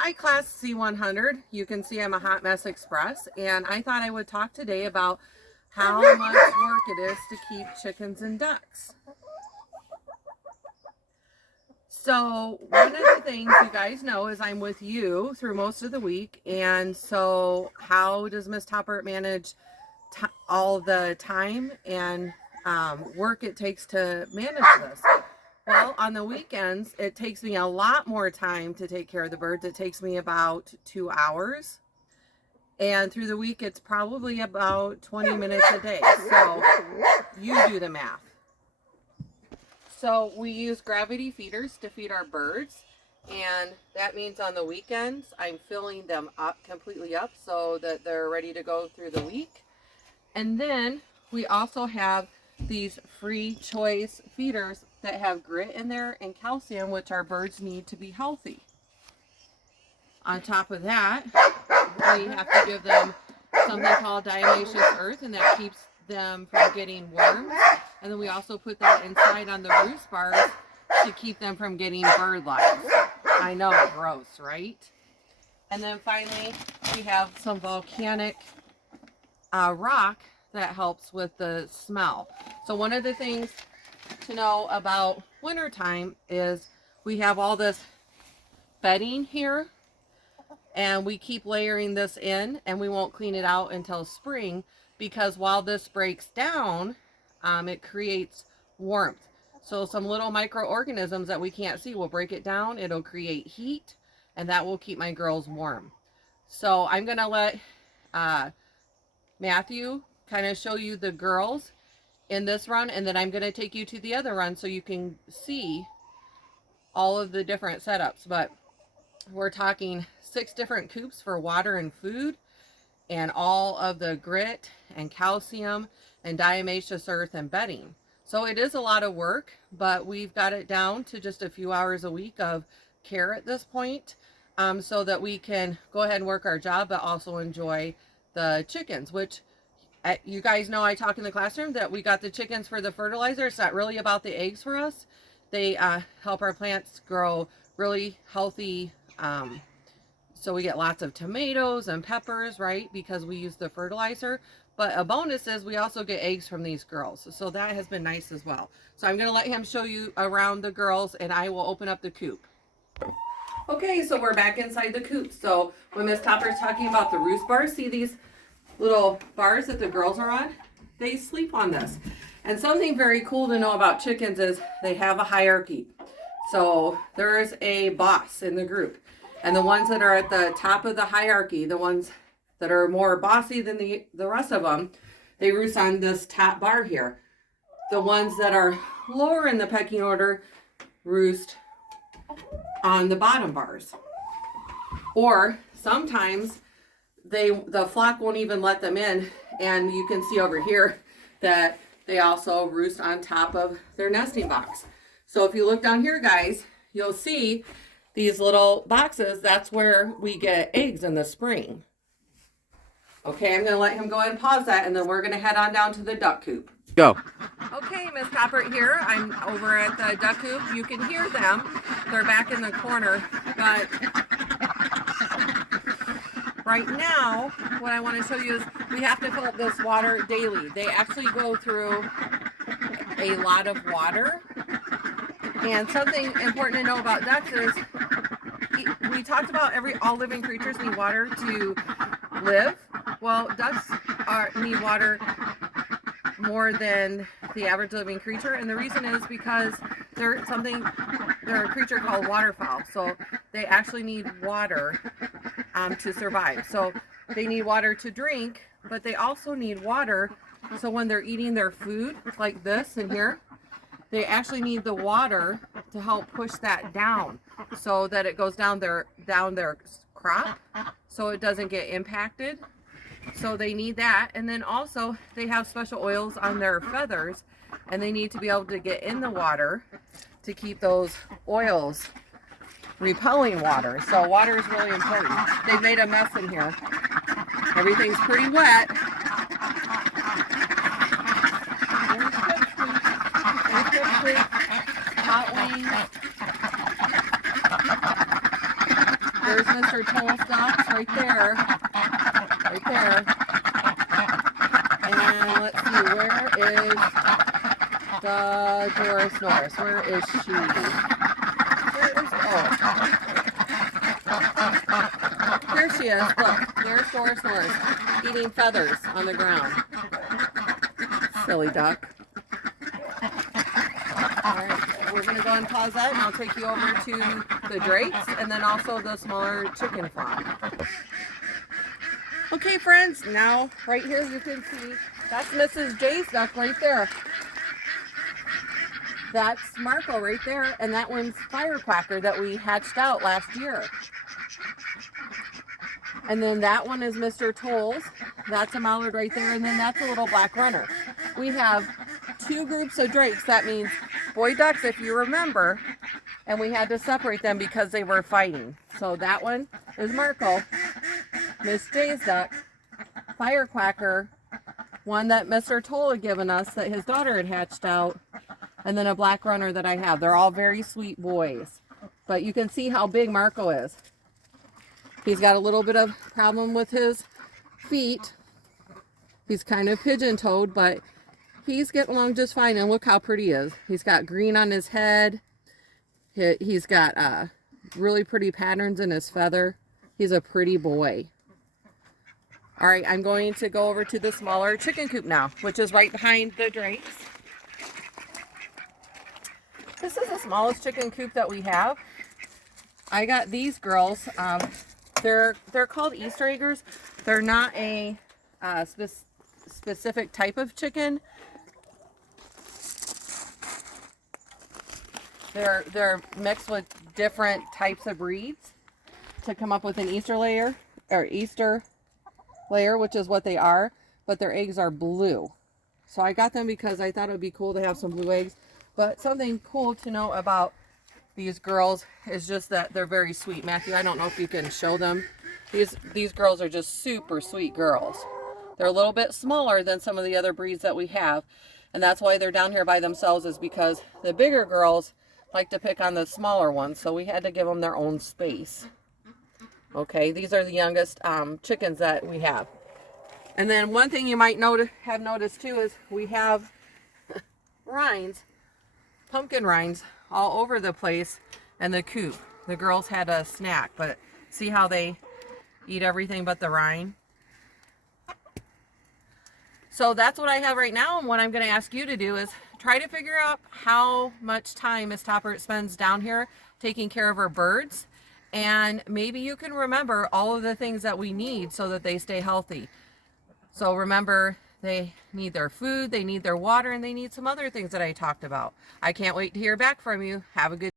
Hi Class C100. You can see I'm a Hot Mess Express, and I thought I would talk today about how much work it is to keep chickens and ducks. So one of the things you guys know is I'm with you through most of the week, and so how does Miss Topper manage all the time and work it takes to manage this? Well, on the weekends, it takes me a lot more time to take care of the birds. It takes me about 2 hours. And through the week, it's probably about 20 minutes a day. So you do the math. So we use gravity feeders to feed our birds. And that means on the weekends, I'm filling them up completely up so that they're ready to go through the week. And then we also have these free choice feeders that have grit in there and calcium, which our birds need to be healthy. On top of that, we have to give them something called diatomaceous earth, and that keeps them from getting worms. And then we also put that inside on the roost bars to keep them from getting bird lice. I know, gross, right? And then finally, we have some volcanic rock that helps with the smell. So one of the things to know about wintertime is we have all this bedding here, and we keep layering this in, and we won't clean it out until spring, because while this breaks down, it creates warmth. So some little microorganisms that we can't see will break it down. It'll create heat, and that will keep my girls warm. So I'm gonna let Matthew kind of show you the girls in this run, and then I'm going to take you to the other run so you can see all of the different setups. But we're talking 6 different coops for water and food, and all of the grit and calcium and diatomaceous earth and bedding. So it is a lot of work, but we've got it down to just a few hours a week of care at this point, so that we can go ahead and work our job, but also enjoy the chickens, which you guys know I talk in the classroom that we got the chickens for the fertilizer. It's not really about the eggs for us. They help our plants grow really healthy. So we get lots of tomatoes and peppers, right? Because we use the fertilizer. But a bonus is we also get eggs from these girls. So that has been nice as well. So I'm going to let him show you around the girls, and I will open up the coop. Okay, so we're back inside the coop. So when Miss Topper's talking about the roost bars, see these little bars that the girls are on? They sleep on this. And something very cool to know about chickens is they have a hierarchy. So there is a boss in the group. And the ones that are at the top of the hierarchy, the ones that are more bossy than the rest of them, they roost on this top bar here. The ones that are lower in the pecking order roost on the bottom bars. Or sometimes the flock won't even let them in, and you can see over here that they also roost on top of their nesting box. So if you look down here, guys, you'll see these little boxes. That's where we get eggs in the spring. Okay, I'm going to let him go ahead and pause that, and then we're going to head on down to the duck coop. Go. Okay, Miss Topper here. I'm over at the duck coop. You can hear them. They're back in the corner, but right now, what I want to show you is we have to fill up this water daily. They actually go through a lot of water. And something important to know about ducks is we talked about all living creatures need water to live. Well, ducks need water more than the average living creature, and the reason is because they're a creature called waterfowl. So they actually need water to survive. So they need water to drink, but they also need water so when they're eating their food like this in here, they actually need the water to help push that down so that it goes down their crop so it doesn't get impacted. So they need that. And then also they have special oils on their feathers, and they need to be able to get in the water to keep those oils repelling water. So water is really important. They've made a mess in here. Everything's pretty wet. Hot wings. There's Mr. Toll's ducks right there. Right there. And let's see, where is the Doris Norris? Where is she? Here she is. Look, there's Doris Norris eating feathers on the ground. Silly duck. Alright, we're going to go and pause that, and I'll take you over to the drakes and then also the smaller chicken farm. Okay, friends, now right here you can see that's Mrs. J's duck right there. That's Marco right there, and that one's Firecracker that we hatched out last year. And then that one is Mr. Toll's. That's a mallard right there, and then that's a little black runner. We have two groups of drakes. That means boy ducks, if you remember, and we had to separate them because they were fighting. So that one is Marco, Miss J's duck, Firecracker, one that Mr. Toll had given us that his daughter had hatched out, and then a black runner that I have. They're all very sweet boys. But you can see how big Marco is. He's got a little bit of problem with his feet. He's kind of pigeon-toed, but he's getting along just fine. And look how pretty he is. He's got green on his head. He's got really pretty patterns in his feather. He's a pretty boy. All right, I'm going to go over to the smaller chicken coop now, which is right behind the drakes. This is the smallest chicken coop that we have. I got these girls. They're called Easter eggers. They're not a specific type of chicken. They're mixed with different types of breeds to come up with an Easter layer, which is what they are, but their eggs are blue. So I got them because I thought it would be cool to have some blue eggs. But something cool to know about these girls is just that they're very sweet. Matthew, I don't know if you can show them. These girls are just super sweet girls. They're a little bit smaller than some of the other breeds that we have, and that's why they're down here by themselves, is because the bigger girls like to pick on the smaller ones, so we had to give them their own space. Okay, these are the youngest chickens that we have. And then one thing you might have noticed too is we have rinds, pumpkin rinds, all over the place in the coop. The girls had a snack, but see how they eat everything but the rind? So that's what I have right now, and what I'm going to ask you to do is try to figure out how much time Miss Topper spends down here taking care of her birds, and maybe you can remember all of the things that we need so that they stay healthy. So remember, they need their food, they need their water, and they need some other things that I talked about. I can't wait to hear back from you. Have a good